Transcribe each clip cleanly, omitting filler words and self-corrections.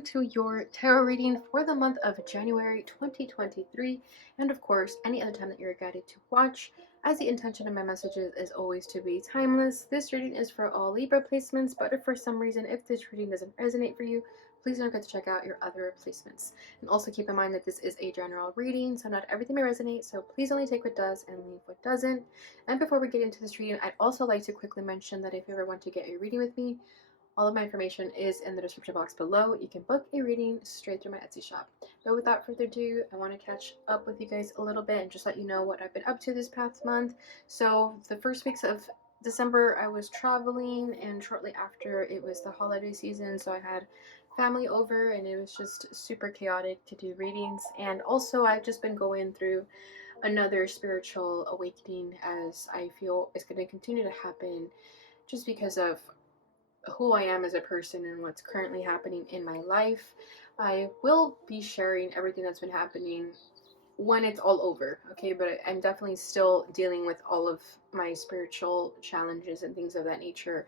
welcome to your tarot reading for the month of January 2023, and of course, any other time that you're guided to watch, as the intention of my messages is always to be timeless. This reading is for all Libra placements, but if for some reason, if this reading doesn't resonate for you, please don't forget to check out your other placements. And also keep in mind that this is a general reading, so not everything may resonate, so please only take what does and leave what doesn't. And before we get into this reading, I'd also like to quickly mention that if you ever want to get a reading with me, all of my information is in the description box below. You can book a reading straight through my Etsy shop. But without further ado, I want to catch up with you guys a little bit and just let you know what I've been up to this past month. So the first weeks of December, I was traveling, and shortly after, it was the holiday season, so I had family over, and it was just super chaotic to do readings. And also, I've just been going through another spiritual awakening, as I feel is going to continue to happen just because of who I am as a person and what's currently happening in my life. I will be sharing everything that's been happening when it's all over, okay? But I'm definitely still dealing with all of my spiritual challenges and things of that nature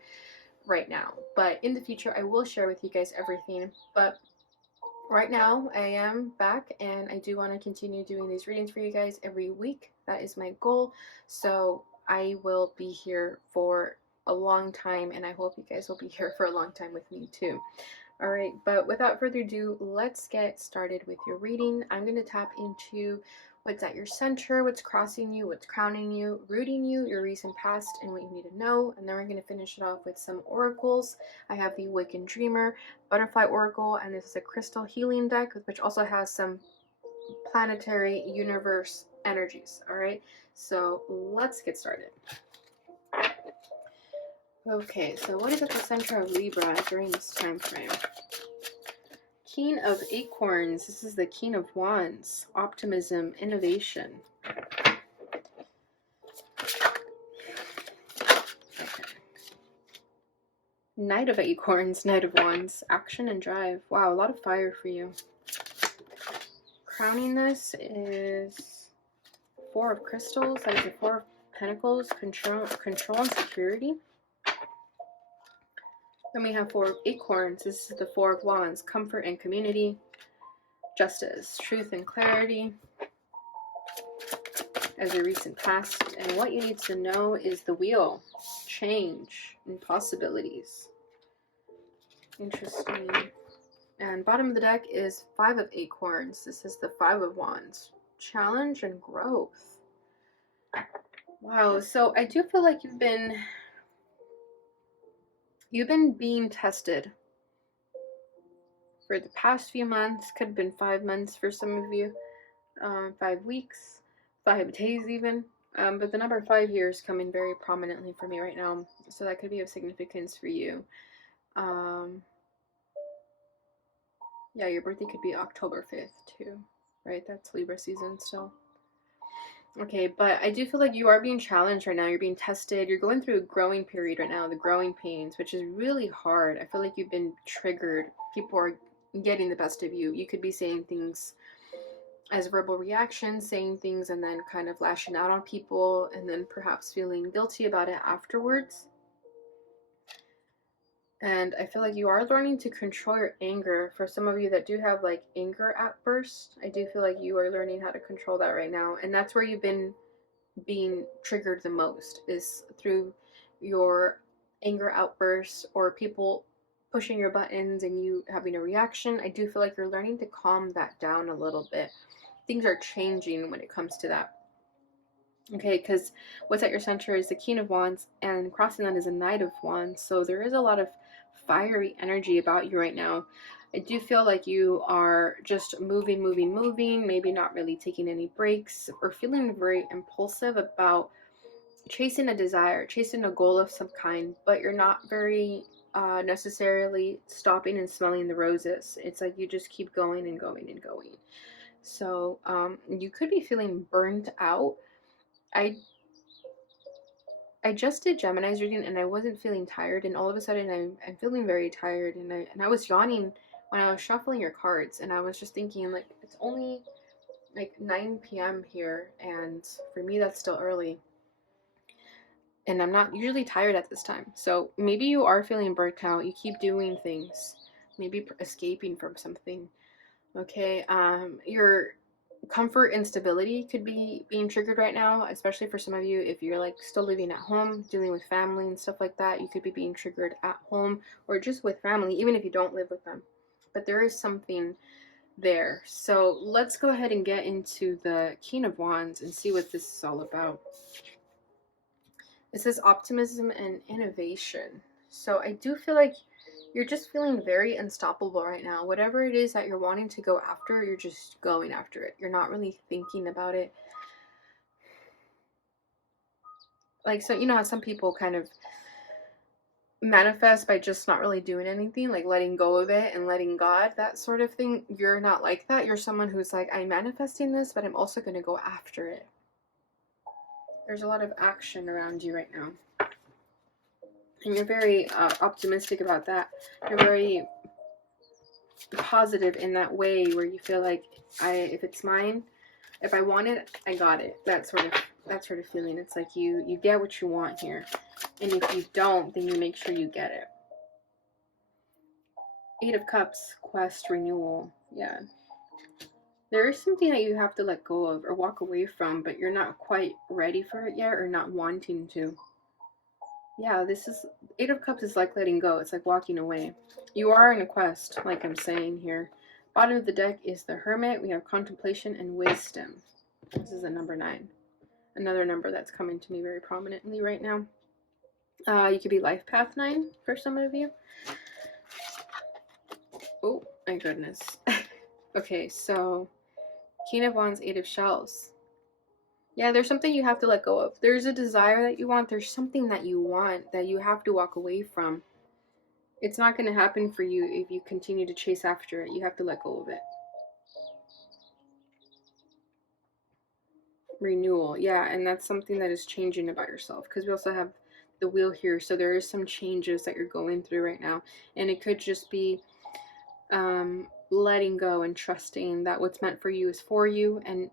right now. But in the future, I will share with you guys everything. But right now, I am back, and I do want to continue doing these readings for you guys every week. That is my goal. So I will be here for a long time, and I hope you guys will be here for a long time with me too. All right, but without further ado, let's get started with your reading. I'm going to tap into what's at your center, what's crossing you, what's crowning you, rooting you, your recent past, and what you need to know. And then we're going to finish it off with some oracles. I have the Awakened Dreamer Butterfly Oracle, and this is a crystal healing deck, which also has some planetary universe energies. All right, so let's get started. Okay, so what is at the center of Libra during this time frame? King of Acorns. This is the King of Wands. Optimism, innovation. Okay. Knight of Acorns, Knight of Wands. Action and drive. Wow, a lot of fire for you. Crowning this is Four of Crystals. That is the Four of Pentacles. Control and security. Then we have Four of Acorns. This is the Four of Wands. Comfort and community. Justice, truth and clarity. As a recent past. And what you need to know is the Wheel. Change and possibilities. Interesting. And bottom of the deck is Five of Acorns. This is the Five of Wands. Challenge and growth. Wow, so I do feel like you've been being tested for the past few months. Could have been 5 months for some of you, 5 weeks, 5 days even. But the number 5 here is coming very prominently for me right now, so that could be of significance for you. Yeah, your birthday could be October 5th too, right? That's Libra season still. Okay, but I do feel like you are being challenged right now. You're being tested. You're going through a growing period right now, the growing pains, which is really hard. I feel like you've been triggered. People are getting the best of you. You could be saying things as verbal reactions, saying things and then kind of lashing out on people, and then perhaps feeling guilty about it afterwards. And I feel like you are learning to control your anger. For some of you that do have like anger outbursts, I do feel like you are learning how to control that right now. And that's where you've been being triggered the most, is through your anger outbursts or people pushing your buttons and you having a reaction. I do feel like you're learning to calm that down a little bit. Things are changing when it comes to that. Okay, because what's at your center is the King of Wands, and crossing that is a Knight of Wands. So there is a lot of fiery energy about you right now. I do feel like you are just moving, maybe not really taking any breaks, or feeling very impulsive about chasing a desire, chasing a goal of some kind, but you're not very necessarily stopping and smelling the roses. It's like you just keep going and going and going. So you could be feeling burnt out. I just did Gemini's reading and I wasn't feeling tired, and all of a sudden I'm feeling very tired, and I was yawning when I was shuffling your cards, and I was just thinking, like, it's only like 9 p.m. here, and for me that's still early, and I'm not usually tired at this time. So maybe you are feeling burnt out. You keep doing things, maybe escaping from something. Okay, your comfort and stability could be being triggered right now, especially for some of you. If you're like still living at home, dealing with family and stuff like that, you could be being triggered at home or just with family, even if you don't live with them. But there is something there. So let's go ahead and get into the King of Wands and see what this is all about. It says optimism and innovation. So I do feel like you're just feeling very unstoppable right now. Whatever it is that you're wanting to go after, you're just going after it. You're not really thinking about it. Like, so you know how some people kind of manifest by just not really doing anything, like letting go of it and letting God, that sort of thing. You're not like that. You're someone who's like, I'm manifesting this, but I'm also going to go after it. There's a lot of action around you right now. And you're very optimistic about that. You're very positive in that way where you feel like, if it's mine, if I want it, I got it. That sort of feeling. It's like you get what you want here. And if you don't, then you make sure you get it. 8 of Cups, quest, renewal. Yeah. There is something that you have to let go of or walk away from, but you're not quite ready for it yet or not wanting to. Yeah, this is 8 of Cups is like letting go. It's like walking away. You are in a quest, like I'm saying here. Bottom of the deck is the Hermit. We have contemplation and wisdom. This is a number 9. Another number that's coming to me very prominently right now. You could be life path 9 for some of you. Oh my goodness. Okay, so King of Wands, 8 of Shells. Yeah, there's something you have to let go of. There's a desire that you want. There's something that you want that you have to walk away from. It's not going to happen for you if you continue to chase after it. You have to let go of it. Renewal. Yeah, and that's something that is changing about yourself, because we also have the wheel here. So there is some changes that you're going through right now. And it could just be letting go and trusting that what's meant for you is for you, and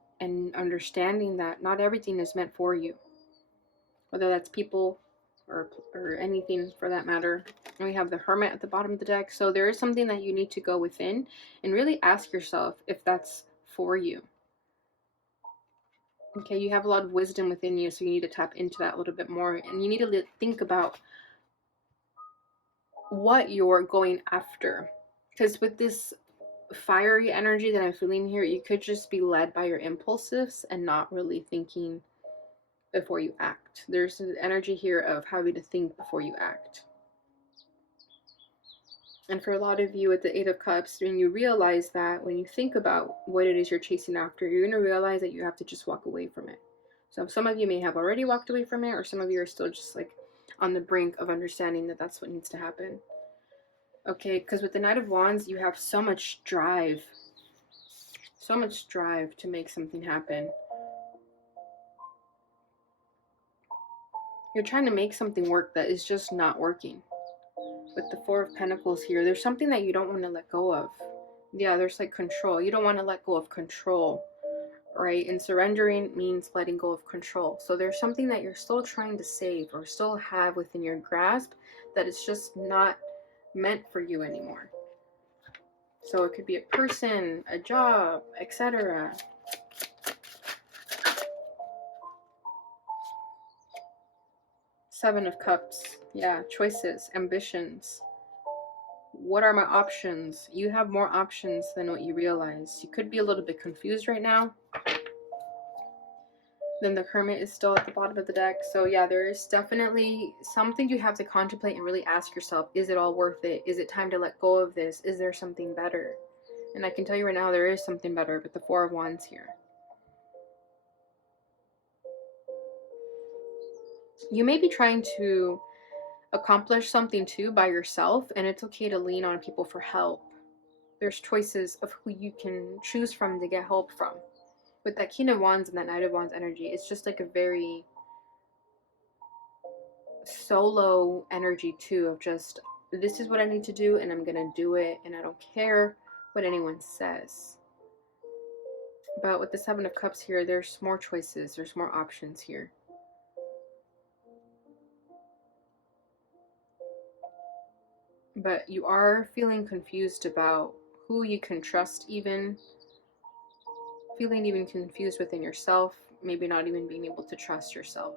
understanding that not everything is meant for you, whether that's people or anything for that matter. And we have the Hermit at the bottom of the deck. So there is something that you need to go within and really ask yourself if that's for you. Okay, you have a lot of wisdom within you, so you need to tap into that a little bit more, and you need to think about what you're going after, because with this fiery energy that I'm feeling here, you could just be led by your impulses and not really thinking before you act. There's an energy here of having to think before you act. And for a lot of you with the 8 of Cups, when you realize that, when you think about what it is you're chasing after, you're going to realize that you have to just walk away from it. So some of you may have already walked away from it, or some of you are still just like on the brink of understanding that that's what needs to happen. Okay, because with the Knight of Wands, you have so much drive. So much drive to make something happen. You're trying to make something work that is just not working. With the 4 of Pentacles here, there's something that you don't want to let go of. Yeah, there's like control. You don't want to let go of control, right? And surrendering means letting go of control. So there's something that you're still trying to save or still have within your grasp that is just not meant for you anymore. So it could be a person, a job, etc. Seven of Cups. Yeah, choices, ambitions. What are my options? You have more options than what you realize. You could be a little bit confused right now. Then the Hermit is still at the bottom of the deck. So yeah, there is definitely something you have to contemplate and really ask yourself, is it all worth it? Is it time to let go of this? Is there something better? And I can tell you right now, there is something better with the 4 of Wands here. You may be trying to accomplish something too by yourself, and it's okay to lean on people for help. There's choices of who you can choose from to get help from. With that King of Wands and that Knight of Wands energy, it's just like a very solo energy too, of just, this is what I need to do and I'm gonna do it, and I don't care what anyone says. But with the 7 of Cups here, there's more choices, there's more options here. but you are feeling confused about who you can trust, even feeling even confused within yourself, maybe not even being able to trust yourself.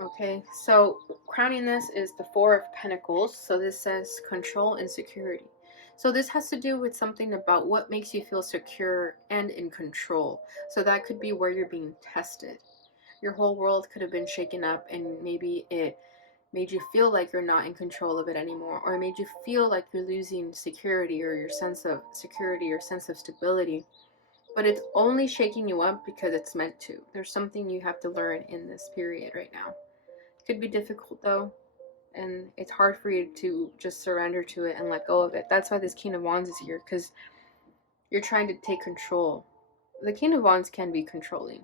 Okay, so crowning this is the Four of Pentacles. So this says control and security. So this has to do with something about what makes you feel secure and in control. So that could be where you're being tested. Your whole world could have been shaken up, and maybe it made you feel like you're not in control of it anymore, or it made you feel like you're losing security, or your sense of security or sense of stability. But it's only shaking you up because it's meant to. There's something you have to learn in this period right now. It could be difficult though, and it's hard for you to just surrender to it and let go of it. That's why this King of Wands is here, because you're trying to take control. The King of Wands can be controlling.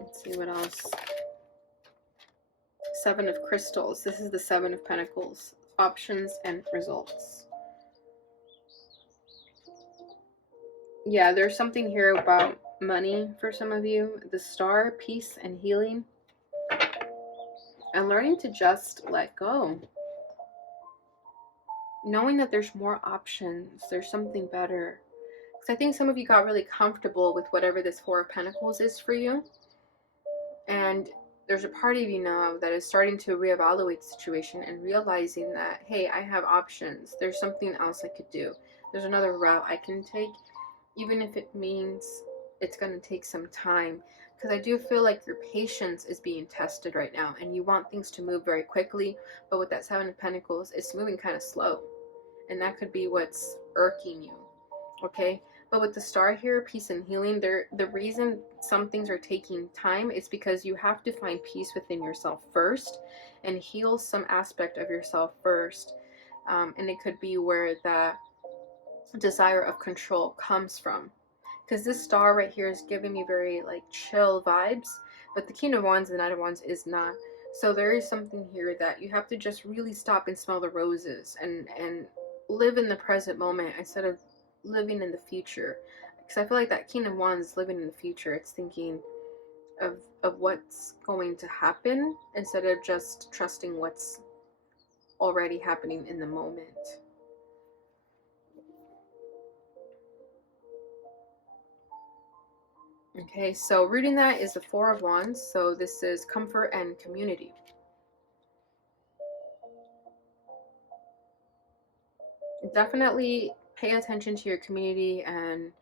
Let's see what else. Seven of Crystals. This is the Seven of Pentacles. Options and results. Yeah, there's something here about money for some of you. The Star, peace and healing. And learning to just let go. Knowing that there's more options. There's something better. Because I think some of you got really comfortable with whatever this Four of Pentacles is for you. And there's a part of you now that is starting to reevaluate the situation and realizing that, hey, I have options. There's something else I could do. There's another route I can take, even if it means it's going to take some time. Because I do feel like your patience is being tested right now, and you want things to move very quickly, but with that Seven of Pentacles, it's moving kind of slow. And that could be what's irking you. Okay? But with the Star here, peace and healing, the reason some things are taking time is because you have to find peace within yourself first and heal some aspect of yourself first. And it could be where that desire of control comes from. Because this Star right here is giving me very like chill vibes, but the King of Wands and the Knight of Wands is not. So there is something here that you have to just really stop and smell the roses and live in the present moment instead of living in the future. Because I feel like that King of Wands is living in the future. It's thinking of what's going to happen instead of just trusting what's already happening in the moment. Okay, so reading that is the Four of Wands. So this is comfort and community. Definitely pay attention to your community, and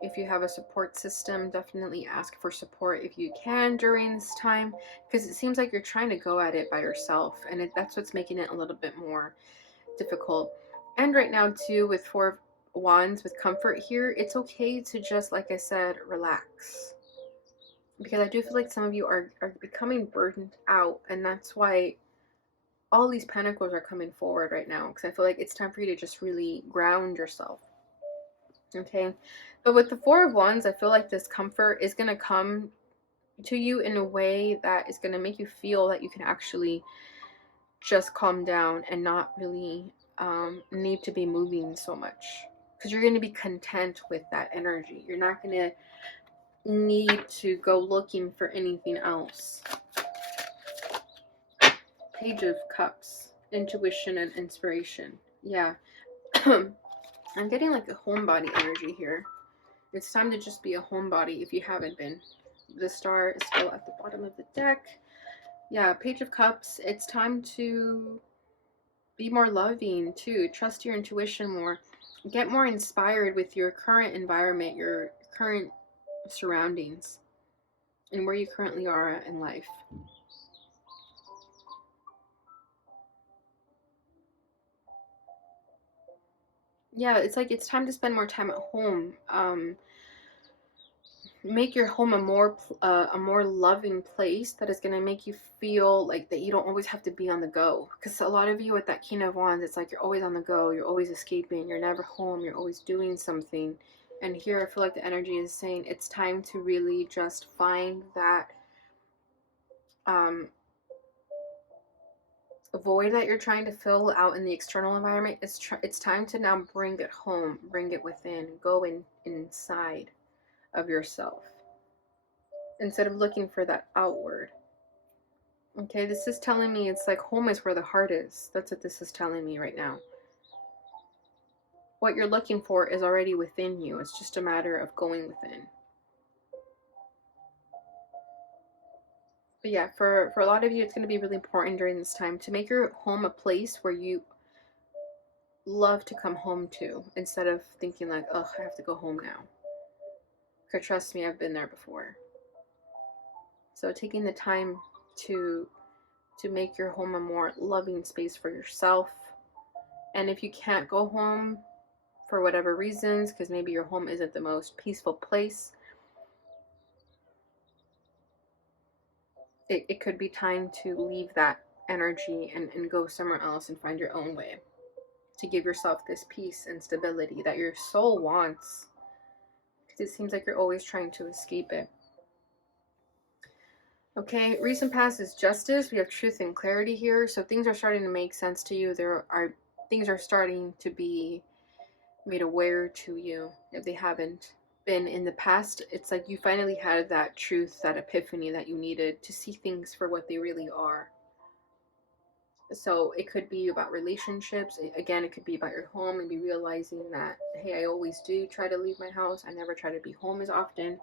if you have a support system, definitely ask for support if you can during this time, because it seems like you're trying to go at it by yourself, and that's what's making it a little bit more difficult. And right now too, with Four of Wands, with comfort here, it's okay to just, like I said, relax. Because I do feel like some of you are becoming burdened out, and that's why all these pentacles are coming forward right now, because I feel like it's time for you to just really ground yourself. Okay, but with the Four of Wands, I feel like this comfort is going to come to you in a way that is going to make you feel that you can actually just calm down and not really need to be moving so much, because you're going to be content with that energy. You're not going to need to go looking for anything else. Page of Cups, intuition and inspiration. Yeah. I'm getting like a homebody energy here. It's time to just be a homebody if you haven't been. The Star is still at the bottom of the deck. Yeah, Page of Cups. It's time to be more loving too. Trust your intuition more. Get more inspired with your current environment, your current surroundings, and where you currently are in life. Yeah, it's like it's time to spend more time at home. Make your home a more loving place that is going to make you feel like that you don't always have to be on the go, because a lot of you with that King of Wands, it's like you're always on the go, you're always escaping, you're never home, you're always doing something. And here I feel like the energy is saying it's time to really just find that void that you're trying to fill out in the external environment. It's time to now bring it home, bring it within, go inside of yourself. instead of looking for that outward. Okay, this is telling me it's like home is where the heart is. That's what this is telling me right now. What you're looking for is already within you. It's just a matter of going within. But yeah, for a lot of you, it's going to be really important during this time to make your home a place where you love to come home to, instead of thinking like, oh, I have to go home now. Because trust me, I've been there before. So taking the time to make your home a more loving space for yourself. And if you can't go home for whatever reasons, because maybe your home isn't the most peaceful place, it could be time to leave that energy and go somewhere else and find your own way to give yourself this peace and stability that your soul wants, because it seems like you're always trying to escape it. Okay, recent past is justice. We have truth and clarity here. So things are starting to make sense to you. Things are starting to be made aware to you if they haven't been in the past. It's like you finally had that truth, that epiphany that you needed to see things for what they really are. So it could be about relationships. Again, it could be about your home, maybe realizing that, hey, I always do try to leave my house. I never try to be home as often.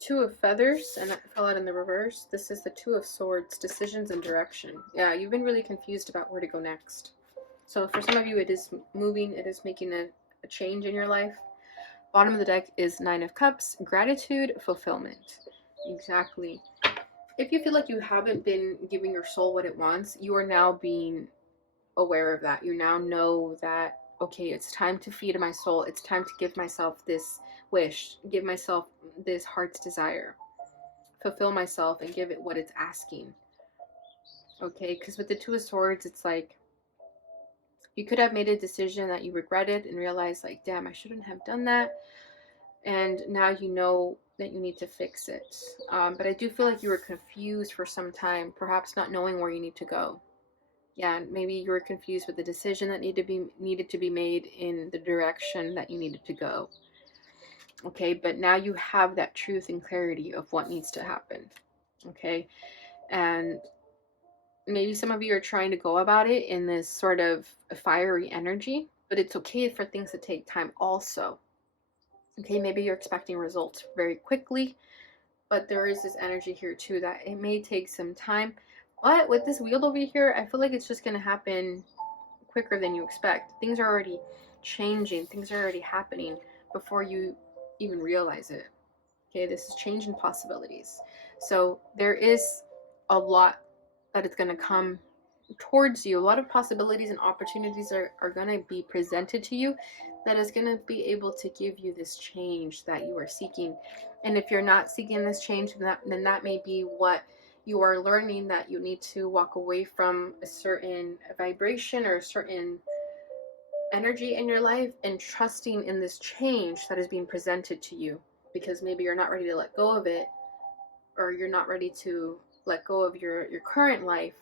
Two of Feathers, and that fell out in the reverse. This is the Two of Swords, decisions and direction. Yeah, you've been really confused about where to go next. So for some of you, it is moving, it is making a change in your life. Bottom of the deck is Nine of Cups, gratitude, fulfillment. Exactly. If you feel like you haven't been giving your soul what it wants, you are now being aware of that. You now know that, okay, it's time to feed my soul. It's time to give myself this wish, give myself this heart's desire, fulfill myself and give it what it's asking. Okay, because with the Two of Swords, it's like you could have made a decision that you regretted and realized like, damn, I shouldn't have done that. And now you know that you need to fix it. But I do feel like you were confused for some time, perhaps not knowing where you need to go. Yeah, maybe you were confused with the decision that needed to be made in the direction that you needed to go. Okay, but now you have that truth and clarity of what needs to happen. Okay, and maybe some of you are trying to go about it in this sort of fiery energy, but it's okay for things to take time also. Okay, maybe you're expecting results very quickly, but there is this energy here too that it may take some time. But with this wheel over here, I feel like it's just going to happen quicker than you expect. Things are already changing, things are already happening before you even realize it. Okay, this is changing possibilities. So there is a lot that is going to come towards you. A lot of possibilities and opportunities are going to be presented to you that is going to be able to give you this change that you are seeking. And if you're not seeking this change, then that may be what you are learning, that you need to walk away from a certain vibration or a certain energy in your life and trusting in this change that is being presented to you, because maybe you're not ready to let go of it, or you're not ready to let go of your current life.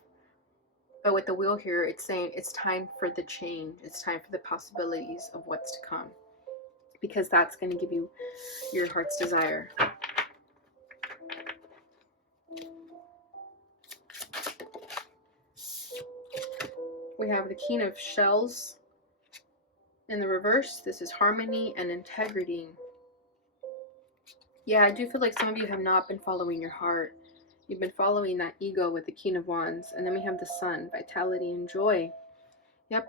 But with the wheel here, it's saying it's time for the change. It's time for the possibilities of what's to come, because that's going to give you your heart's desire. We have the King of Shells in the reverse. This is harmony and integrity. Yeah, I do feel like some of you have not been following your heart. You've been following that ego with the King of Wands. And then we have the Sun, vitality and joy. Yep.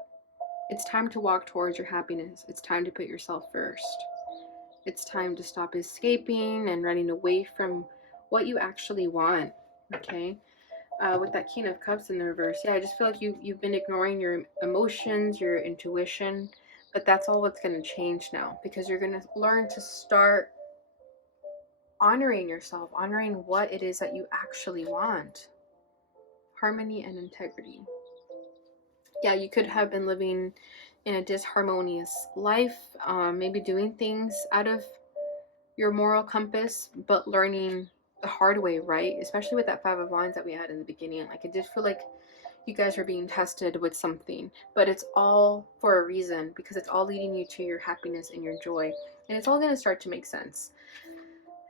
It's time to walk towards your happiness. It's time to put yourself first. It's time to stop escaping and running away from what you actually want. Okay. With that King of Cups in the reverse, yeah, I just feel like you've been ignoring your emotions, your intuition, but that's all what's going to change now, because you're going to learn to start honoring yourself, honoring what it is that you actually want. Harmony and integrity. Yeah, you could have been living in a disharmonious life, maybe doing things out of your moral compass, but learning the hard way, right? Especially with that 5 of Wands that we had in the beginning. Like, I did feel like you guys are being tested with something, but it's all for a reason, because it's all leading you to your happiness and your joy, and it's all going to start to make sense.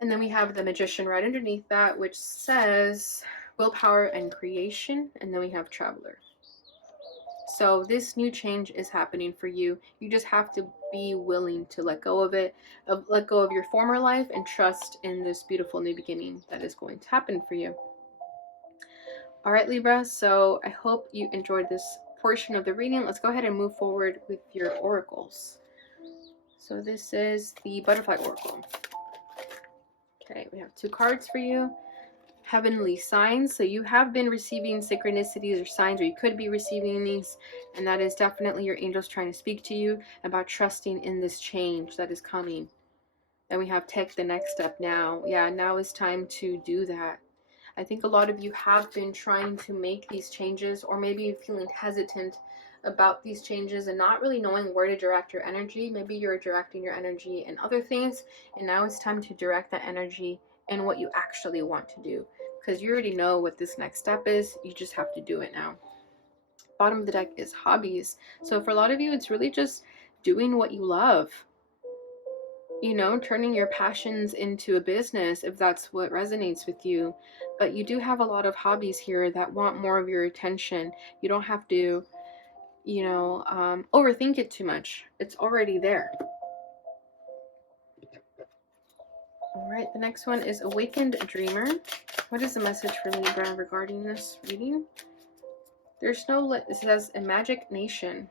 And then we have the Magician right underneath that, which says willpower and creation, and then we have Traveler. So this new change is happening for you. You just have to be willing to let go of it, let go of your former life, and trust in this beautiful new beginning that is going to happen for you. All right, Libra, so I hope you enjoyed this portion of the reading. Let's go ahead and move forward with your oracles. So this is the Butterfly Oracle. Okay, we have 2 cards for you. Heavenly signs. So you have been receiving synchronicities or signs, or you could be receiving these, and that is definitely your angels trying to speak to you about trusting in this change that is coming. Then we have take the next step now. Yeah, now is time to do that. I think a lot of you have been trying to make these changes, or maybe feeling hesitant about these changes and not really knowing where to direct your energy. Maybe you're directing your energy in other things, and now it's time to direct that energy in what you actually want to do, because you already know what this next step is. You just have to do it now. Bottom of the deck is hobbies. So for a lot of you, it's really just doing what you love. You know, turning your passions into a business if that's what resonates with you. But you do have a lot of hobbies here that want more of your attention. You don't have to, you know, overthink it too much. It's already there. All right, the next one is Awakened Dreamer. What is the message for Libra regarding this reading? There's no, it says a magic nation.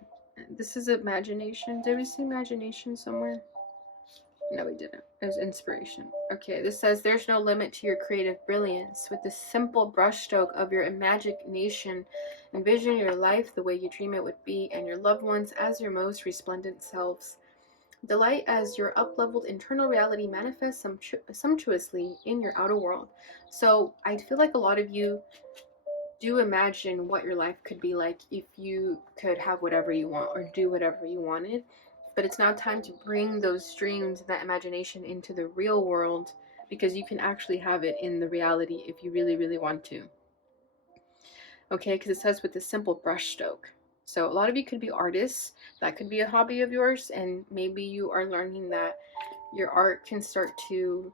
This is imagination. Did we see imagination somewhere? No, we didn't. It was inspiration. Okay, this says there's no limit to your creative brilliance. With the simple brushstroke of your imagination, envision your life the way you dream it would be, and your loved ones as your most resplendent selves. Delight as your up-leveled internal reality manifests sumptuously in your outer world. So I feel like a lot of you do imagine what your life could be like if you could have whatever you want or do whatever you wanted. But it's now time to bring those dreams, that imagination, into the real world, because you can actually have it in the reality if you really, really want to. Okay, because it says with a simple brushstroke. So a lot of you could be artists. That could be a hobby of yours, and maybe you are learning that your art can start to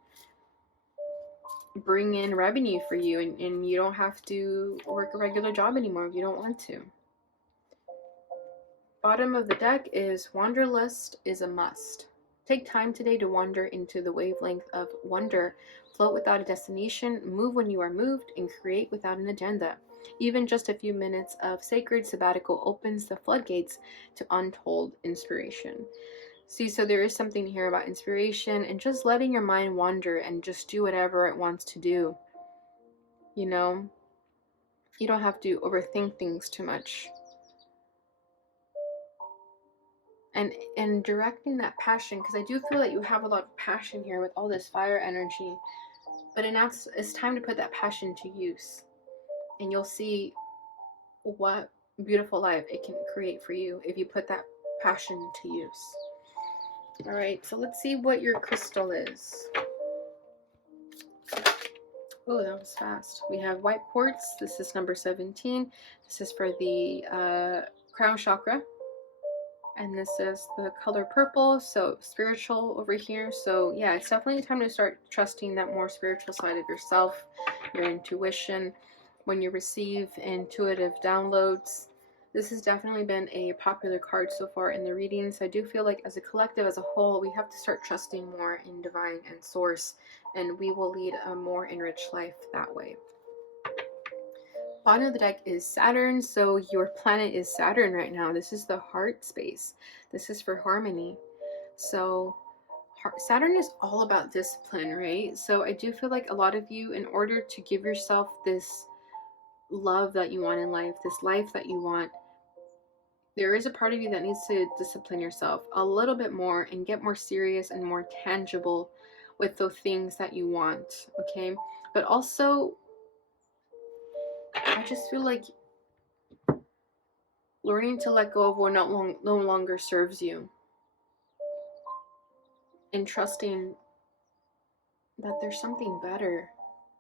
bring in revenue for you, and you don't have to work a regular job anymore if you don't want to. Bottom of the deck is Wanderlust is a must. Take time today to wander into the wavelength of wonder. Float without a destination, move when you are moved, and create without an agenda. Even just a few minutes of sacred sabbatical opens the floodgates to untold inspiration. See, so there is something here about inspiration and just letting your mind wander and just do whatever it wants to do. You know, you don't have to overthink things too much. And directing that passion, because I do feel that you have a lot of passion here with all this fire energy, but it's time to put that passion to use, and you'll see what beautiful life it can create for you if you put that passion to use. All right, so let's see what your crystal is. Oh, that was fast. We have white quartz. This is number 17. This is for the crown chakra. And this is the color purple, so spiritual over here. So yeah, it's definitely time to start trusting that more spiritual side of yourself, your intuition. When you receive intuitive downloads, this has definitely been a popular card so far in the readings. I do feel like as a collective, as a whole, we have to start trusting more in divine and source, and we will lead a more enriched life that way. Bottom of the deck is Saturn, so your planet is Saturn right now. This is the heart space. This is for harmony. So Saturn is all about discipline, right? So I do feel like a lot of you, in order to give yourself this love that you want in life, this life that you want, there is a part of you that needs to discipline yourself a little bit more and get more serious and more tangible with the things that you want, okay? But also, I just feel like learning to let go of what no longer serves you, and trusting that there's something better.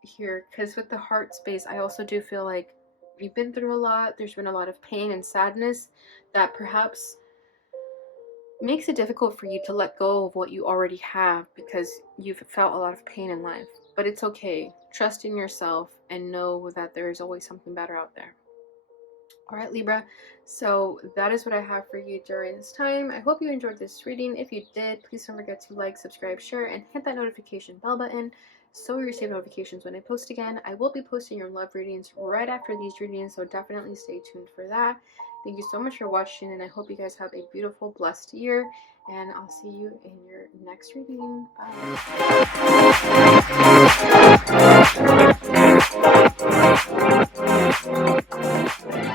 here, because with the heart space, I also do feel like you've been through a lot. There's been a lot of pain and sadness that perhaps makes it difficult for you to let go of what you already have because you've felt a lot of pain in life. But it's okay. Trust in yourself and know that there is always something better out there. All right, Libra. So that is what I have for you during this time. I hope you enjoyed this reading. If you did, please don't forget to like, subscribe, share, and hit that notification bell button so you receive notifications when I post again. I will be posting your love readings right after these readings, so definitely stay tuned for that. Thank you so much for watching, and I hope you guys have a beautiful, blessed year. And I'll see you in your next reading. Bye.